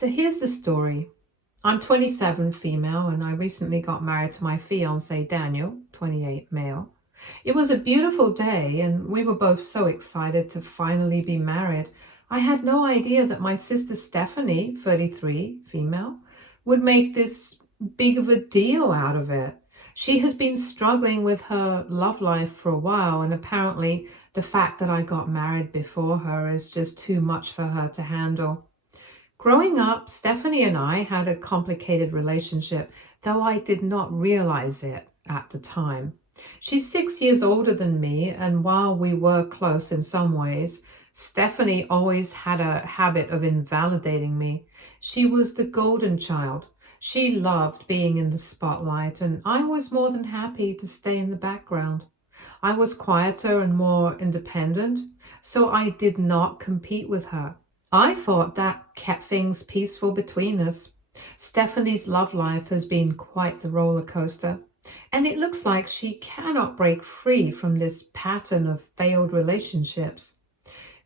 So here's the story. I'm 27, female, and I recently got married to my fiance, Daniel, 28, male. It was a beautiful day, and we were both so excited to finally be married. I had no idea that my sister Stephanie, 33, female, would make this big of a deal out of it. She has been struggling with her love life for a while, and apparently the fact that I got married before her is just too much for her to handle. Growing up, Stephanie and I had a complicated relationship, though I did not realize it at the time. She's 6 years older than me, and while we were close in some ways, Stephanie always had a habit of invalidating me. She was the golden child. She loved being in the spotlight, and I was more than happy to stay in the background. I was quieter and more independent, so I did not compete with her. I thought that kept things peaceful between us. Stephanie's love life has been quite the roller coaster, and it looks like she cannot break free from this pattern of failed relationships.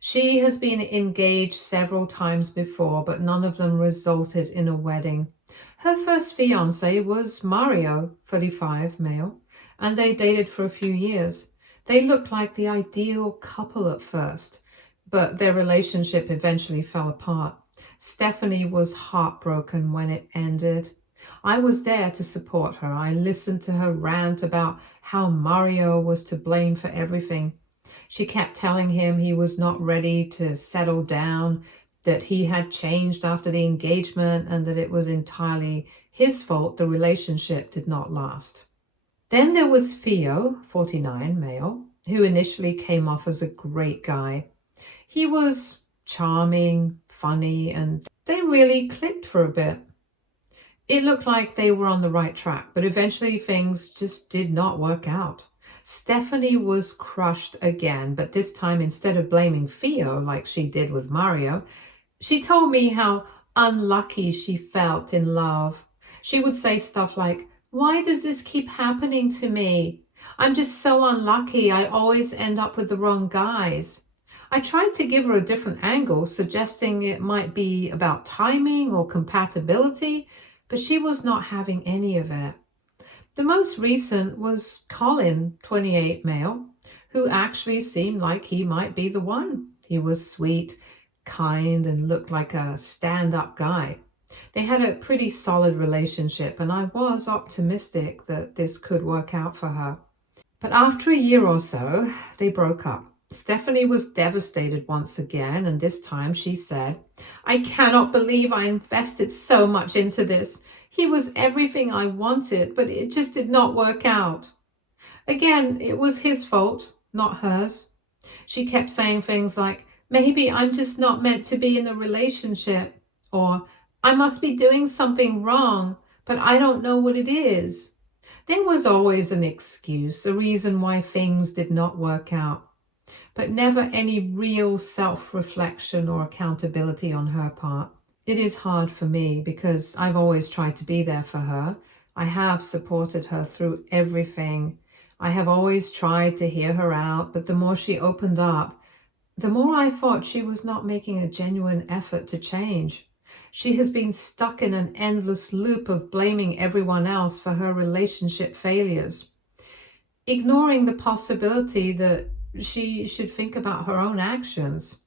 She has been engaged several times before, but none of them resulted in a wedding. Her first fiance was Mario, 35, male, and they dated for a few years. They looked like the ideal couple at first, but their relationship eventually fell apart. Stephanie was heartbroken when it ended. I was there to support her. I listened to her rant about how Mario was to blame for everything. She kept telling him he was not ready to settle down, that he had changed after the engagement, and that it was entirely his fault the relationship did not last. Then there was Theo, 49, male, who initially came off as a great guy. He was charming, funny, and they really clicked for a bit. It looked like they were on the right track, but eventually things just did not work out. Stephanie was crushed again, but this time instead of blaming Theo like she did with Mario, she told me how unlucky she felt in love. She would say stuff like, "Why does this keep happening to me? I'm just so unlucky. I always end up with the wrong guys." I tried to give her a different angle, suggesting it might be about timing or compatibility, but she was not having any of it. The most recent was Colin, 28, male, who actually seemed like he might be the one. He was sweet, kind, and looked like a stand-up guy. They had a pretty solid relationship, and I was optimistic that this could work out for her. But after a year or so, they broke up. Stephanie was devastated once again, and this time she said, "I cannot believe I invested so much into this. He was everything I wanted, but it just did not work out." Again, it was his fault, not hers. She kept saying things like, "Maybe I'm just not meant to be in a relationship," or "I must be doing something wrong, but I don't know what it is." There was always an excuse, a reason why things did not work out, but never any real self-reflection or accountability on her part. It is hard for me because I've always tried to be there for her. I have supported her through everything. I have always tried to hear her out, but the more she opened up, the more I thought she was not making a genuine effort to change. She has been stuck in an endless loop of blaming everyone else for her relationship failures, ignoring the possibility that she should think about her own actions.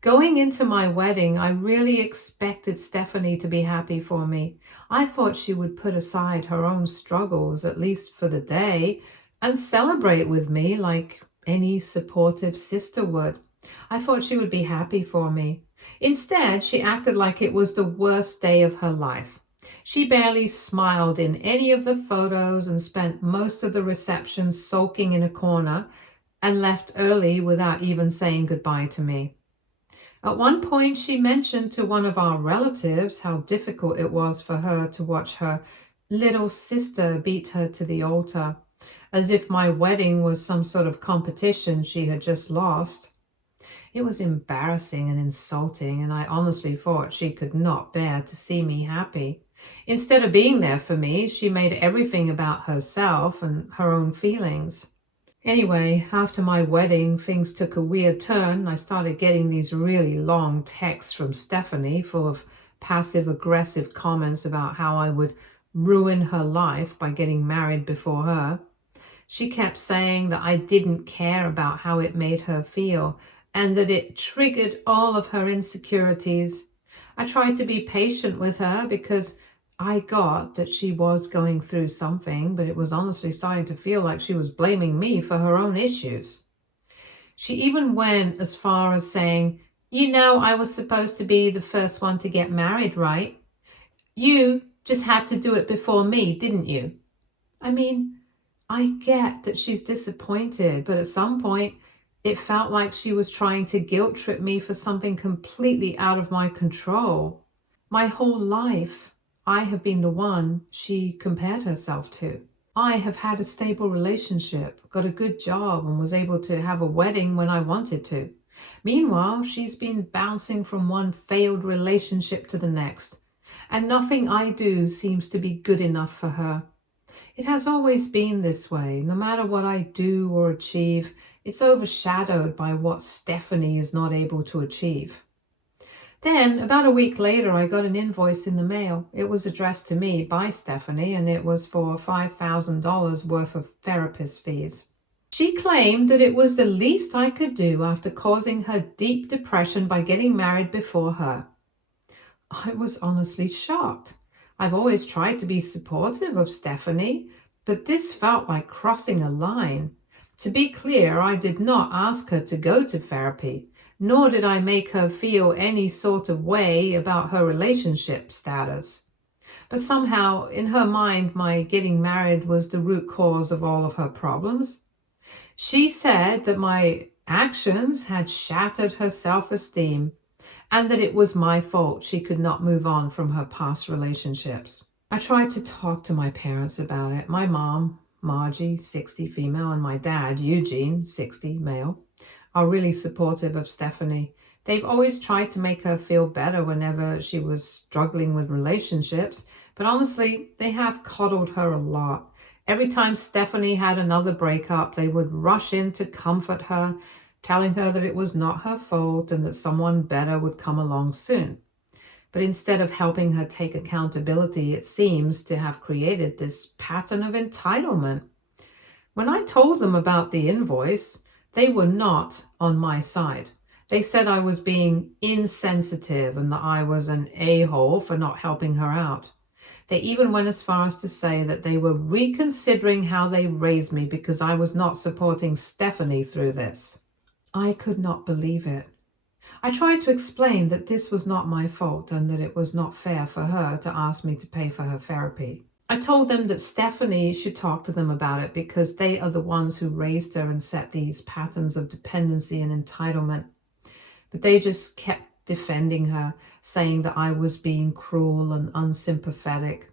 Going into my wedding, I really expected Stephanie to be happy for me. I thought she would put aside her own struggles, at least for the day, and celebrate with me like any supportive sister would. I thought she would be happy for me. Instead, she acted like it was the worst day of her life. She barely smiled in any of the photos and spent most of the reception sulking in a corner and left early without even saying goodbye to me. At one point, she mentioned to one of our relatives how difficult it was for her to watch her little sister beat her to the altar, as if my wedding was some sort of competition she had just lost. It was embarrassing and insulting, and I honestly thought she could not bear to see me happy. Instead of being there for me, she made everything about herself and her own feelings. Anyway, after my wedding, things took a weird turn. I started getting these really long texts from Stephanie full of passive-aggressive comments about how I would ruin her life by getting married before her. She kept saying that I didn't care about how it made her feel and that it triggered all of her insecurities. I tried to be patient with her because I got that she was going through something, but it was honestly starting to feel like she was blaming me for her own issues. She even went as far as saying, I was supposed to be the first one to get married, right? You just had to do it before me, didn't you? I mean, I get that she's disappointed, but at some point it felt like she was trying to guilt trip me for something completely out of my control. My whole life, I have been the one she compared herself to. I have had a stable relationship, got a good job, and was able to have a wedding when I wanted to. Meanwhile, she's been bouncing from one failed relationship to the next, and nothing I do seems to be good enough for her. It has always been this way. No matter what I do or achieve, it's overshadowed by what Stephanie is not able to achieve. Then, about a week later, I got an invoice in the mail. It was addressed to me by Stephanie, and it was for $5,000 worth of therapist fees. She claimed that it was the least I could do after causing her deep depression by getting married before her. I was honestly shocked. I've always tried to be supportive of Stephanie, but this felt like crossing a line. To be clear, I did not ask her to go to therapy, nor did I make her feel any sort of way about her relationship status. But somehow, in her mind, my getting married was the root cause of all of her problems. She said that my actions had shattered her self-esteem and that it was my fault she could not move on from her past relationships. I tried to talk to my parents about it. My mom, Margie, 60, female, and my dad, Eugene, 60, male, are really supportive of Stephanie. They've always tried to make her feel better whenever she was struggling with relationships, but honestly, they have coddled her a lot. Every time Stephanie had another breakup, they would rush in to comfort her, telling her that it was not her fault and that someone better would come along soon. But instead of helping her take accountability, it seems to have created this pattern of entitlement. When I told them about the invoice, they were not on my side. They said I was being insensitive and that I was an a-hole for not helping her out. They even went as far as to say that they were reconsidering how they raised me because I was not supporting Stephanie through this. I could not believe it. I tried to explain that this was not my fault and that it was not fair for her to ask me to pay for her therapy. I told them that Stephanie should talk to them about it because they are the ones who raised her and set these patterns of dependency and entitlement. But they just kept defending her, saying that I was being cruel and unsympathetic.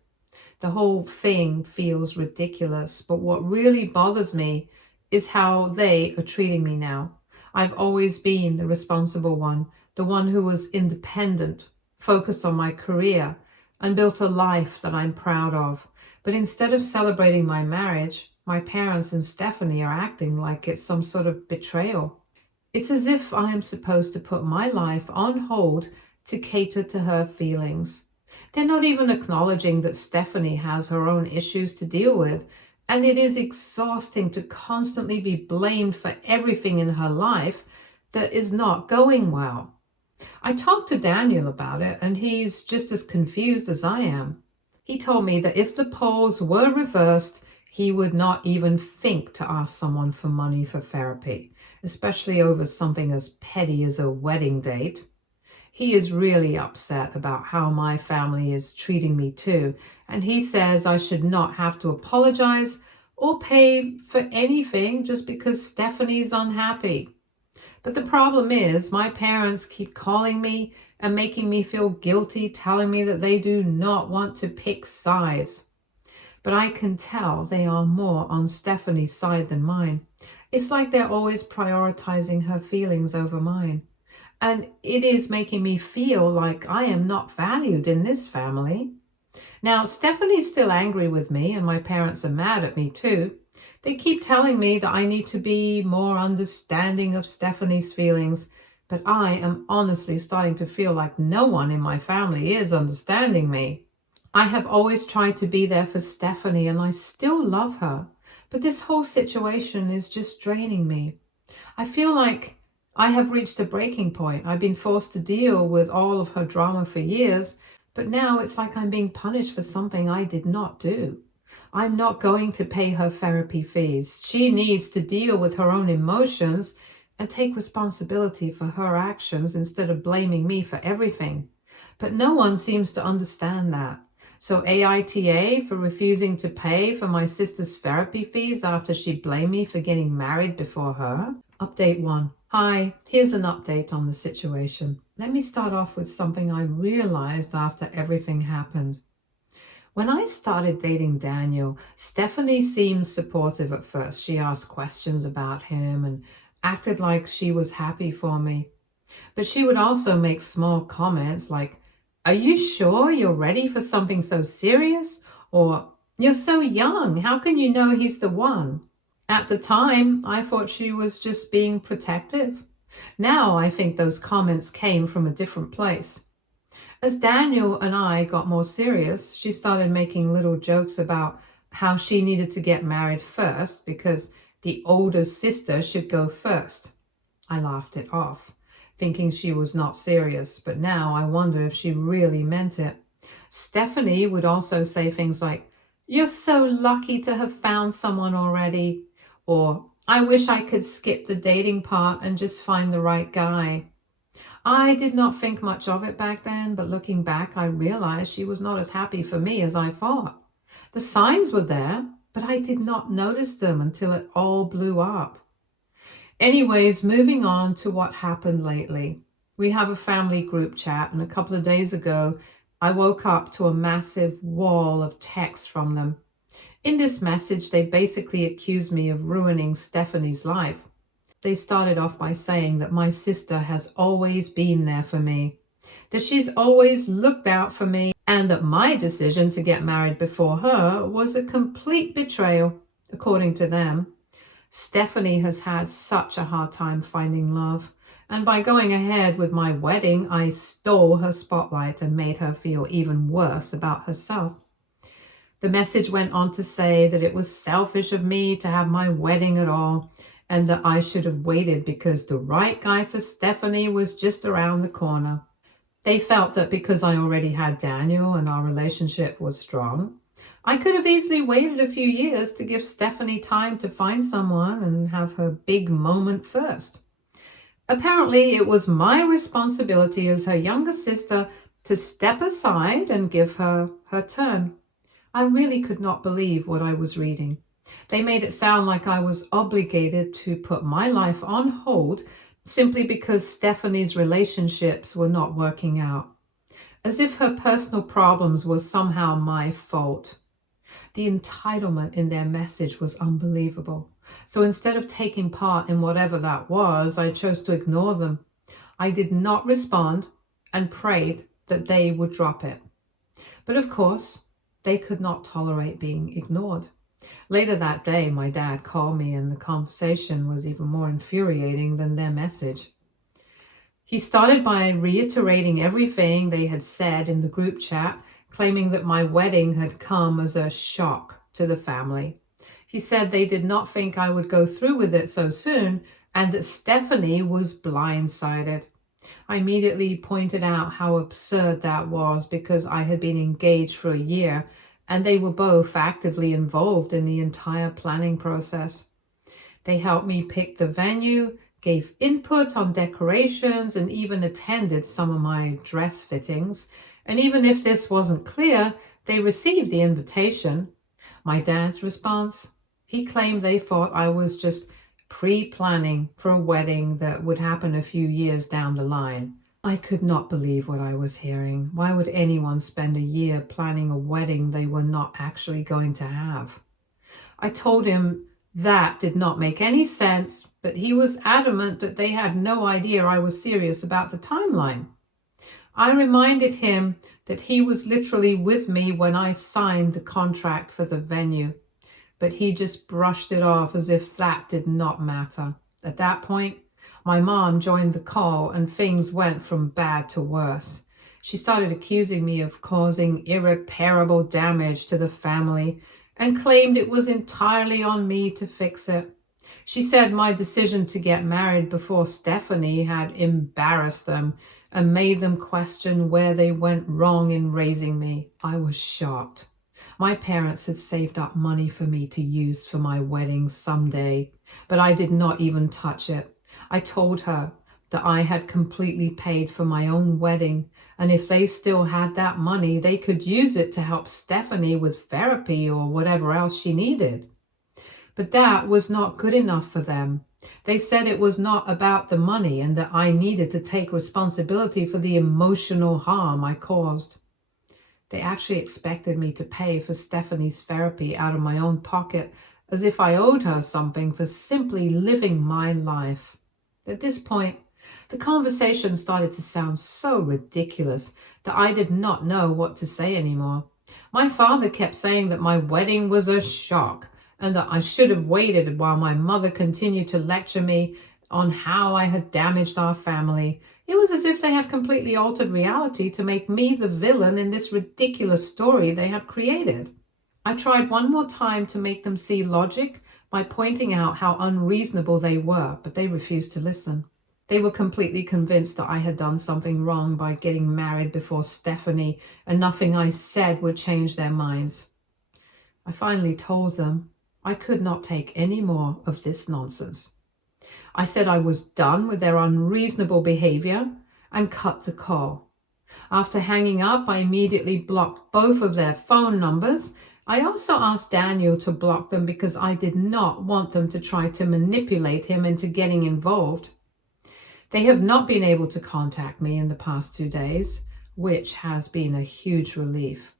The whole thing feels ridiculous, but what really bothers me is how they are treating me now. I've always been the responsible one, the one who was independent, focused on my career, and built a life that I'm proud of. But instead of celebrating my marriage, my parents and Stephanie are acting like it's some sort of betrayal. It's as if I am supposed to put my life on hold to cater to her feelings. They're not even acknowledging that Stephanie has her own issues to deal with, and it is exhausting to constantly be blamed for everything in her life that is not going well. I talked to Daniel about it, and he's just as confused as I am. He told me that if the polls were reversed, he would not even think to ask someone for money for therapy, especially over something as petty as a wedding date. He is really upset about how my family is treating me too, and he says I should not have to apologize or pay for anything just because Stephanie's unhappy. But the problem is my parents keep calling me and making me feel guilty, telling me that they do not want to pick sides. But I can tell they are more on Stephanie's side than mine. It's like they're always prioritizing her feelings over mine. And it is making me feel like I am not valued in this family. Now, Stephanie's still angry with me, and my parents are mad at me too. They keep telling me that I need to be more understanding of Stephanie's feelings, but I am honestly starting to feel like no one in my family is understanding me. I have always tried to be there for Stephanie and I still love her, but this whole situation is just draining me. I feel like I have reached a breaking point. I've been forced to deal with all of her drama for years, but now it's like I'm being punished for something I did not do. I'm not going to pay her therapy fees. She needs to deal with her own emotions and take responsibility for her actions instead of blaming me for everything. But no one seems to understand that. So AITA for refusing to pay for my sister's therapy fees after she blamed me for getting married before her? Update 1. Hi, here's an update on the situation. Let me start off with something I realized after everything happened. When I started dating Daniel, Stephanie seemed supportive at first. She asked questions about him and acted like she was happy for me. But she would also make small comments like, "Are you sure you're ready for something so serious?" Or, "You're so young, how can you know he's the one?" At the time, I thought she was just being protective. Now I think those comments came from a different place. As Daniel and I got more serious, she started making little jokes about how she needed to get married first because the older sister should go first. I laughed it off, thinking she was not serious, but now I wonder if she really meant it. Stephanie would also say things like, "You're so lucky to have found someone already," or "I wish I could skip the dating part and just find the right guy." I did not think much of it back then, but looking back, I realized she was not as happy for me as I thought. The signs were there, but I did not notice them until it all blew up. Anyways, moving on to what happened lately. We have a family group chat, and a couple of days ago, I woke up to a massive wall of text from them. In this message, they basically accused me of ruining Stephanie's life. They started off by saying that my sister has always been there for me, that she's always looked out for me, and that my decision to get married before her was a complete betrayal, according to them. Stephanie has had such a hard time finding love, and by going ahead with my wedding, I stole her spotlight and made her feel even worse about herself. The message went on to say that it was selfish of me to have my wedding at all, and that I should have waited because the right guy for Stephanie was just around the corner. They felt that because I already had Daniel and our relationship was strong, I could have easily waited a few years to give Stephanie time to find someone and have her big moment first. Apparently, it was my responsibility as her younger sister to step aside and give her her turn. I really could not believe what I was reading. They made it sound like I was obligated to put my life on hold simply because Stephanie's relationships were not working out, as if her personal problems were somehow my fault. The entitlement in their message was unbelievable. So instead of taking part in whatever that was, I chose to ignore them. I did not respond and prayed that they would drop it. But of course, they could not tolerate being ignored. Later that day, my dad called me and the conversation was even more infuriating than their message. He started by reiterating everything they had said in the group chat, claiming that my wedding had come as a shock to the family. He said they did not think I would go through with it so soon and that Stephanie was blindsided. I immediately pointed out how absurd that was because I had been engaged for a year and they were both actively involved in the entire planning process. They helped me pick the venue, gave input on decorations, and even attended some of my dress fittings. And even if this wasn't clear, they received the invitation. My dad's response? He claimed they thought I was just pre-planning for a wedding that would happen a few years down the line. I could not believe what I was hearing. Why would anyone spend a year planning a wedding they were not actually going to have? I told him that did not make any sense, but he was adamant that they had no idea I was serious about the timeline. I reminded him that he was literally with me when I signed the contract for the venue. but he just brushed it off as if that did not matter. At that point, my mom joined the call and things went from bad to worse. She started accusing me of causing irreparable damage to the family and claimed it was entirely on me to fix it. She said my decision to get married before Stephanie had embarrassed them and made them question where they went wrong in raising me. I was shocked. My parents had saved up money for me to use for my wedding someday, but I did not even touch it. I told her that I had completely paid for my own wedding, and if they still had that money, they could use it to help Stephanie with therapy or whatever else she needed. But that was not good enough for them. They said it was not about the money and that I needed to take responsibility for the emotional harm I caused. They actually expected me to pay for Stephanie's therapy out of my own pocket, as if I owed her something for simply living my life. At this point, the conversation started to sound so ridiculous that I did not know what to say anymore. My father kept saying that my wedding was a shock and that I should have waited, while my mother continued to lecture me on how I had damaged our family. It was as if they had completely altered reality to make me the villain in this ridiculous story they had created. I tried one more time to make them see logic by pointing out how unreasonable they were, but they refused to listen. They were completely convinced that I had done something wrong by getting married before Stephanie, and nothing I said would change their minds. I finally told them I could not take any more of this nonsense. I said I was done with their unreasonable behavior and cut the call. After hanging up, I immediately blocked both of their phone numbers. I also asked Daniel to block them because I did not want them to try to manipulate him into getting involved. They have not been able to contact me in the past 2 days, which has been a huge relief.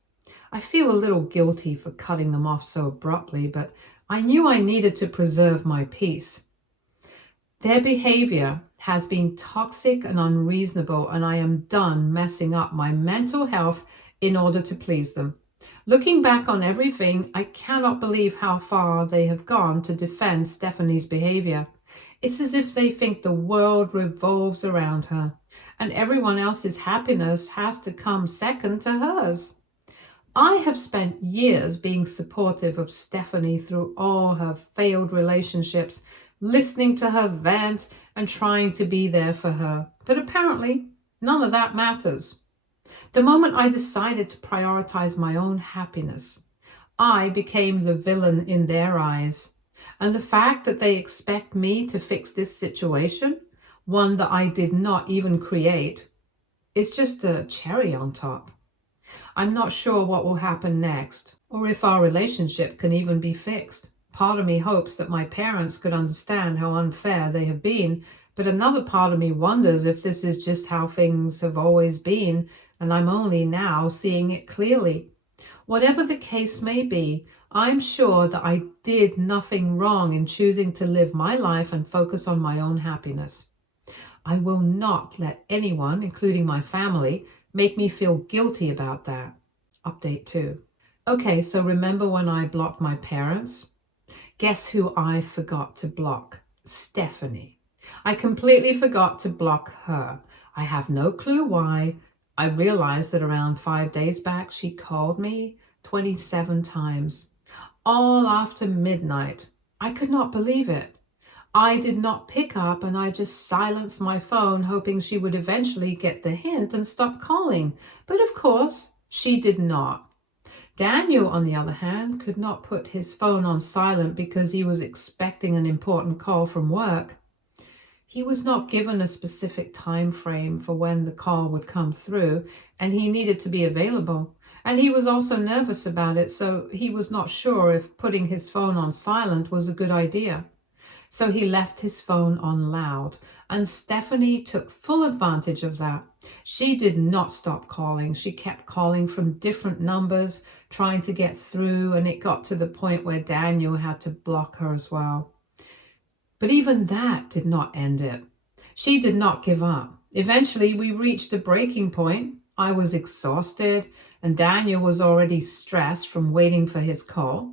I feel a little guilty for cutting them off so abruptly, but I knew I needed to preserve my peace. Their behavior has been toxic and unreasonable, and I am done messing up my mental health in order to please them. Looking back on everything, I cannot believe how far they have gone to defend Stephanie's behavior. It's as if they think the world revolves around her, and everyone else's happiness has to come second to hers. I have spent years being supportive of Stephanie through all her failed relationships, listening to her vent and trying to be there for her. But apparently, none of that matters. The moment I decided to prioritize my own happiness, I became the villain in their eyes. And the fact that they expect me to fix this situation, one that I did not even create, is just a cherry on top. I'm not sure what will happen next, or if our relationship can even be fixed. Part of me hopes that my parents could understand how unfair they have been, but another part of me wonders if this is just how things have always been, and I'm only now seeing it clearly. Whatever the case may be, I'm sure that I did nothing wrong in choosing to live my life and focus on my own happiness. I will not let anyone, including my family, make me feel guilty about that. Update 2. Okay, so remember when I blocked my parents? Guess who I forgot to block? Stephanie. I completely forgot to block her. I have no clue why. I realized that around 5 days back, she called me 27 times, all after midnight. I could not believe it. I did not pick up, and I just silenced my phone, hoping she would eventually get the hint and stop calling. But of course, she did not. Daniel, on the other hand, could not put his phone on silent because he was expecting an important call from work. He was not given a specific time frame for when the call would come through, and he needed to be available. And he was also nervous about it, so he was not sure if putting his phone on silent was a good idea. So he left his phone on loud, and Stephanie took full advantage of that. She did not stop calling. She kept calling from different numbers, trying to get through, and it got to the point where Daniel had to block her as well. But even that did not end it. She did not give up. Eventually, we reached a breaking point. I was exhausted, and Daniel was already stressed from waiting for his call.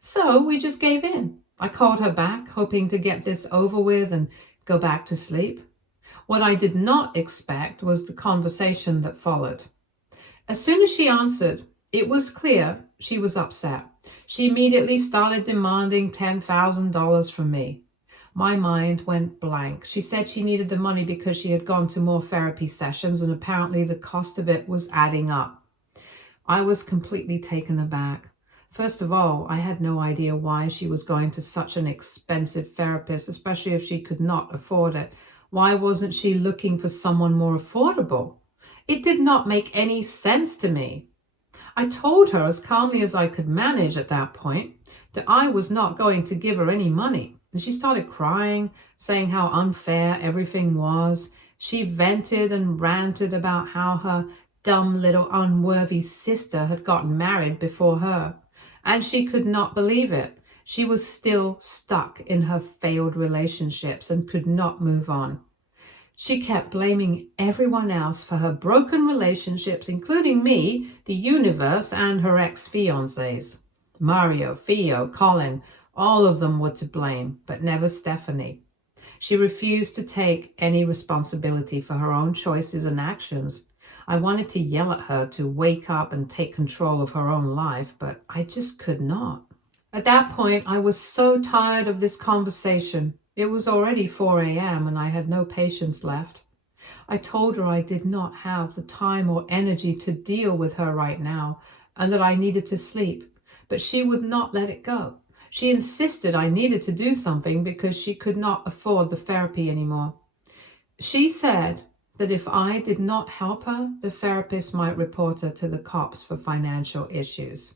So we just gave in. I called her back, hoping to get this over with and go back to sleep. What I did not expect was the conversation that followed. As soon as she answered, it was clear she was upset. She immediately started demanding $10,000 from me. My mind went blank. She said she needed the money because she had gone to more therapy sessions and apparently the cost of it was adding up. I was completely taken aback. First of all, I had no idea why she was going to such an expensive therapist, especially if she could not afford it. Why wasn't she looking for someone more affordable? It did not make any sense to me. I told her as calmly as I could manage at that point that I was not going to give her any money. And she started crying, saying how unfair everything was. She vented and ranted about how her dumb little unworthy sister had gotten married before her. And she could not believe it. She was still stuck in her failed relationships and could not move on. She kept blaming everyone else for her broken relationships, including me, the universe, and her ex-fiancés. Mario, Theo, Colin, all of them were to blame, but never Stephanie. She refused to take any responsibility for her own choices and actions. I wanted to yell at her to wake up and take control of her own life, but I just could not. At that point, I was so tired of this conversation. It was already 4 a.m. and I had no patience left. I told her I did not have the time or energy to deal with her right now and that I needed to sleep, but she would not let it go. She insisted I needed to do something because she could not afford the therapy anymore. She said that if I did not help her, the therapist might report her to the cops for financial issues.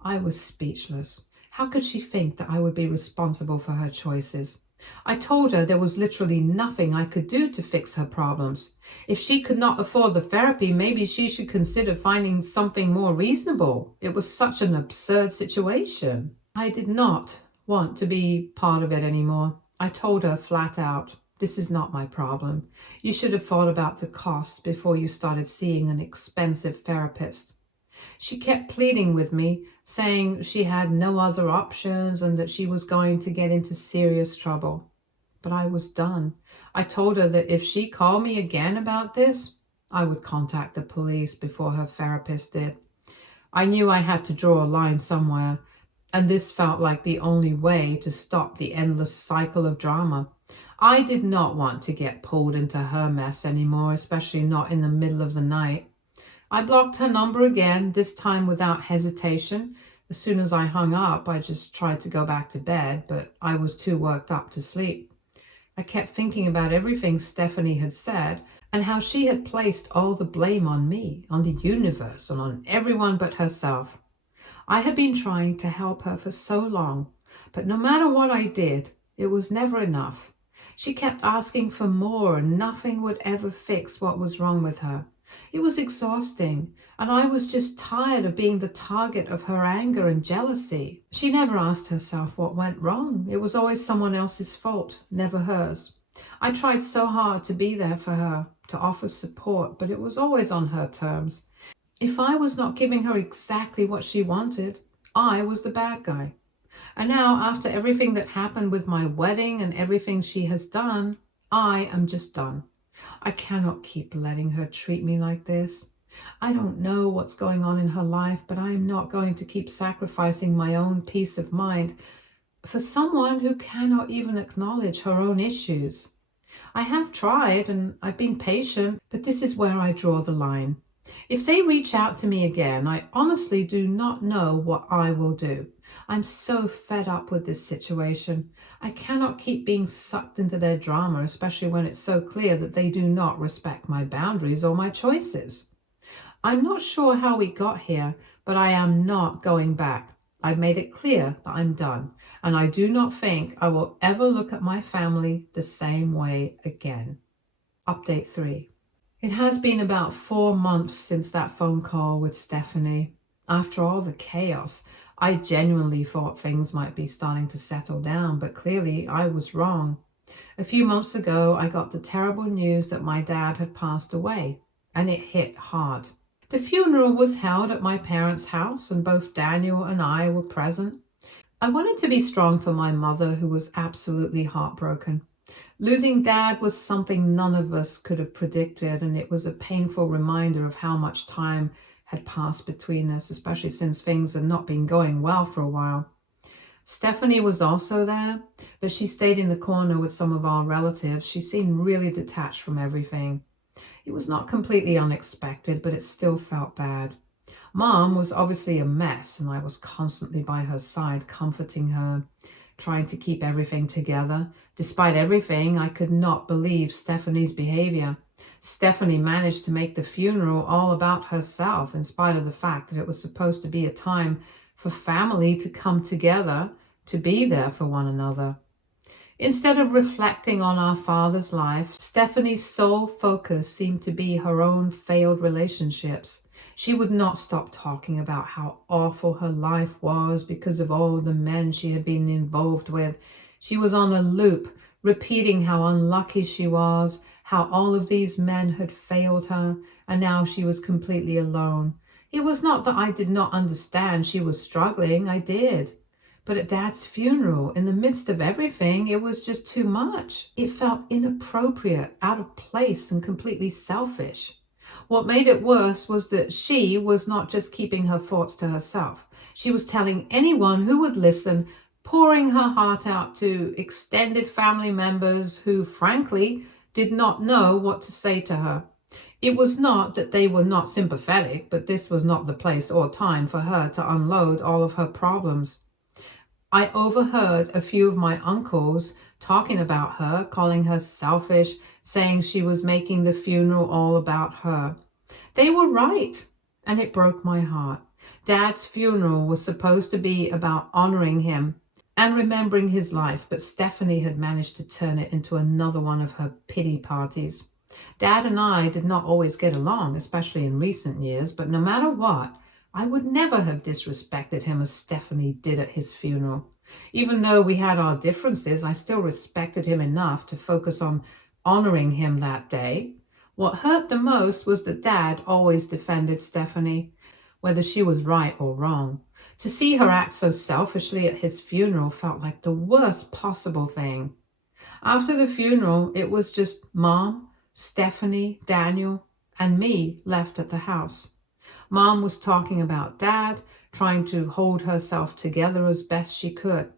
I was speechless. How could she think that I would be responsible for her choices? I told her there was literally nothing I could do to fix her problems. If she could not afford the therapy, maybe she should consider finding something more reasonable. It was such an absurd situation. I did not want to be part of it anymore. I told her flat out, this is not my problem. You should have thought about the costs before you started seeing an expensive therapist. She kept pleading with me, saying she had no other options and that she was going to get into serious trouble. But I was done. I told her that if she called me again about this, I would contact the police before her therapist did. I knew I had to draw a line somewhere, and this felt like the only way to stop the endless cycle of drama. I did not want to get pulled into her mess anymore, especially not in the middle of the night. I blocked her number again, this time without hesitation. As soon as I hung up, I just tried to go back to bed, but I was too worked up to sleep. I kept thinking about everything Stephanie had said and how she had placed all the blame on me, on the universe, and on everyone but herself. I had been trying to help her for so long, but no matter what I did, it was never enough. She kept asking for more and nothing would ever fix what was wrong with her. It was exhausting, and I was just tired of being the target of her anger and jealousy. She never asked herself what went wrong. It was always someone else's fault, never hers. I tried so hard to be there for her, to offer support, but it was always on her terms. If I was not giving her exactly what she wanted, I was the bad guy. And now, after everything that happened with my wedding and everything she has done, I am just done. I cannot keep letting her treat me like this. I don't know what's going on in her life, but I am not going to keep sacrificing my own peace of mind for someone who cannot even acknowledge her own issues. I have tried and I've been patient, but this is where I draw the line. If they reach out to me again, I honestly do not know what I will do. I'm so fed up with this situation. I cannot keep being sucked into their drama, especially when it's so clear that they do not respect my boundaries or my choices. I'm not sure how we got here, but I am not going back. I've made it clear that I'm done, and I do not think I will ever look at my family the same way again. Update 3. It has been about 4 months since that phone call with Stephanie. After all the chaos, I genuinely thought things might be starting to settle down, but clearly I was wrong. A few months ago, I got the terrible news that my dad had passed away, and it hit hard. The funeral was held at my parents' house, and both Daniel and I were present. I wanted to be strong for my mother, who was absolutely heartbroken. Losing Dad was something none of us could have predicted, and it was a painful reminder of how much time had passed between us, especially since things had not been going well for a while. Stephanie was also there, but she stayed in the corner with some of our relatives. She seemed really detached from everything. It was not completely unexpected, but it still felt bad. Mom was obviously a mess, and I was constantly by her side, comforting her, trying to keep everything together. Despite everything, I could not believe Stephanie's behavior. Stephanie managed to make the funeral all about herself, in spite of the fact that it was supposed to be a time for family to come together, to be there for one another. Instead of reflecting on our father's life, Stephanie's sole focus seemed to be her own failed relationships. She would not stop talking about how awful her life was because of all the men she had been involved with. She was on a loop, repeating how unlucky she was, how all of these men had failed her, and now she was completely alone. It was not that I did not understand she was struggling, I did. But at Dad's funeral, in the midst of everything, it was just too much. It felt inappropriate, out of place, and completely selfish. What made it worse was that she was not just keeping her thoughts to herself. She was telling anyone who would listen, pouring her heart out to extended family members who, frankly, did not know what to say to her. It was not that they were not sympathetic, but this was not the place or time for her to unload all of her problems. I overheard a few of my uncles talking about her, calling her selfish, saying she was making the funeral all about her. They were right, and it broke my heart. Dad's funeral was supposed to be about honoring him and remembering his life, but Stephanie had managed to turn it into another one of her pity parties. Dad and I did not always get along, especially in recent years, but no matter what, I would never have disrespected him as Stephanie did at his funeral. Even though we had our differences, I still respected him enough to focus on honoring him that day. What hurt the most was that Dad always defended Stephanie, whether she was right or wrong. To see her act so selfishly at his funeral felt like the worst possible thing. After the funeral, it was just Mom, Stephanie, Daniel, and me left at the house. Mom was talking about Dad, trying to hold herself together as best she could.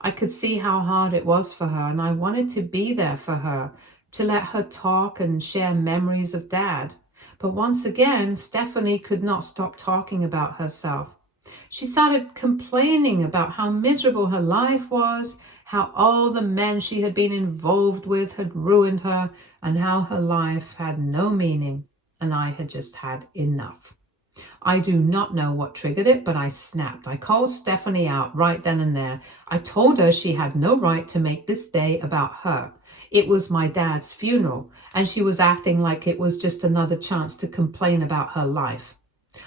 I could see how hard it was for her, and I wanted to be there for her, to let her talk and share memories of Dad. But once again, Stephanie could not stop talking about herself. She started complaining about how miserable her life was, how all the men she had been involved with had ruined her, and how her life had no meaning, and I had just had enough. I do not know what triggered it, but I snapped. I called Stephanie out right then and there. I told her she had no right to make this day about her. It was my dad's funeral, and she was acting like it was just another chance to complain about her life.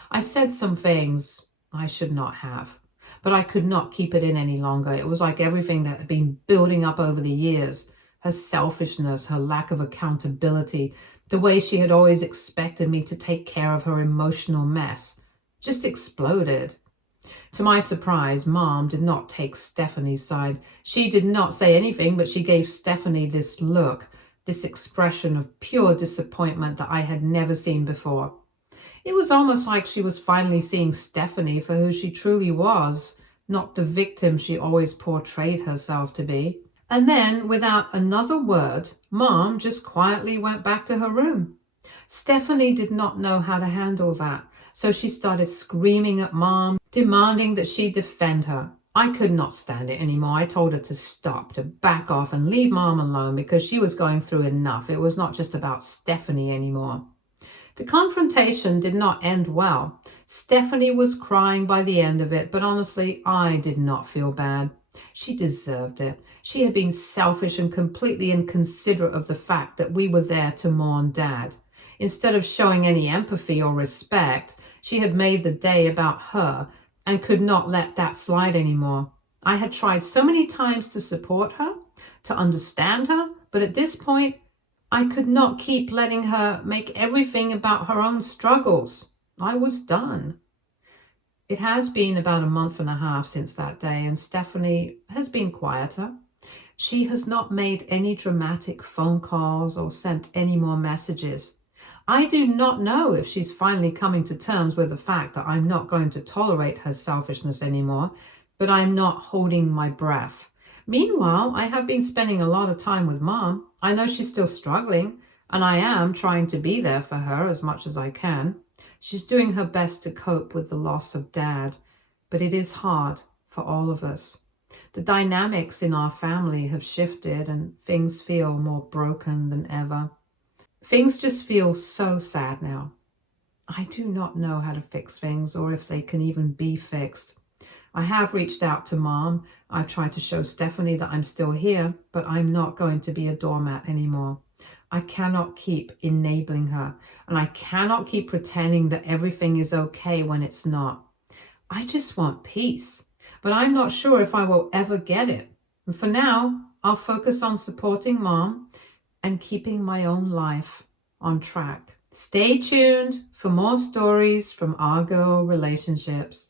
I said some things I should not have, but I could not keep it in any longer. It was like everything that had been building up over the years, her selfishness, her lack of accountability, the way she had always expected me to take care of her emotional mess, just exploded. To my surprise, Mom did not take Stephanie's side. She did not say anything, but she gave Stephanie this look, this expression of pure disappointment that I had never seen before. It was almost like she was finally seeing Stephanie for who she truly was, not the victim she always portrayed herself to be. And then, without another word, Mom just quietly went back to her room. Stephanie did not know how to handle that, so she started screaming at Mom, demanding that she defend her. I could not stand it anymore. I told her to stop, to back off and leave Mom alone because she was going through enough. It was not just about Stephanie anymore. The confrontation did not end well. Stephanie was crying by the end of it, but honestly, I did not feel bad. She deserved it. She had been selfish and completely inconsiderate of the fact that we were there to mourn Dad. Instead of showing any empathy or respect, she had made the day about her and could not let that slide anymore. I had tried so many times to support her, to understand her, but at this point, I could not keep letting her make everything about her own struggles. I was done. It has been about a month and a half since that day, and Stephanie has been quieter. She has not made any dramatic phone calls or sent any more messages. I do not know if she's finally coming to terms with the fact that I'm not going to tolerate her selfishness anymore, but I'm not holding my breath. Meanwhile, I have been spending a lot of time with Mom. I know she's still struggling, and I am trying to be there for her as much as I can. She's doing her best to cope with the loss of Dad, but it is hard for all of us. The dynamics in our family have shifted and things feel more broken than ever. Things just feel so sad now. I do not know how to fix things or if they can even be fixed. I have reached out to Mom. I've tried to show Stephanie that I'm still here, but I'm not going to be a doormat anymore. I cannot keep enabling her, and I cannot keep pretending that everything is okay when it's not. I just want peace, but I'm not sure if I will ever get it. And for now, I'll focus on supporting Mom and keeping my own life on track. Stay tuned for more stories from our girl relationships.